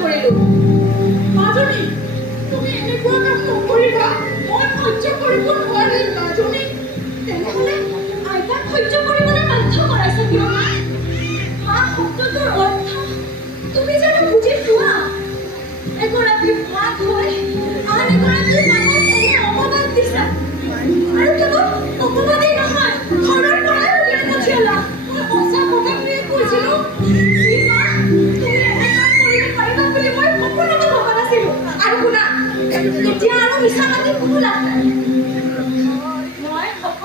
কৰিলো। মাজনী, তুমি এনেকুৱা কাম নকৰিবা। মই সহ্য কৰিব নোৱাৰিম মাজনী। তেনেহ'লে আইতাক সহ্য কৰিবলৈ বাধ্য কৰাইছা কিয়? মা শব্দটোৰ অৰ্থ তুমি জানো বুজি পোৱা? এগৰাকী মাক হৈ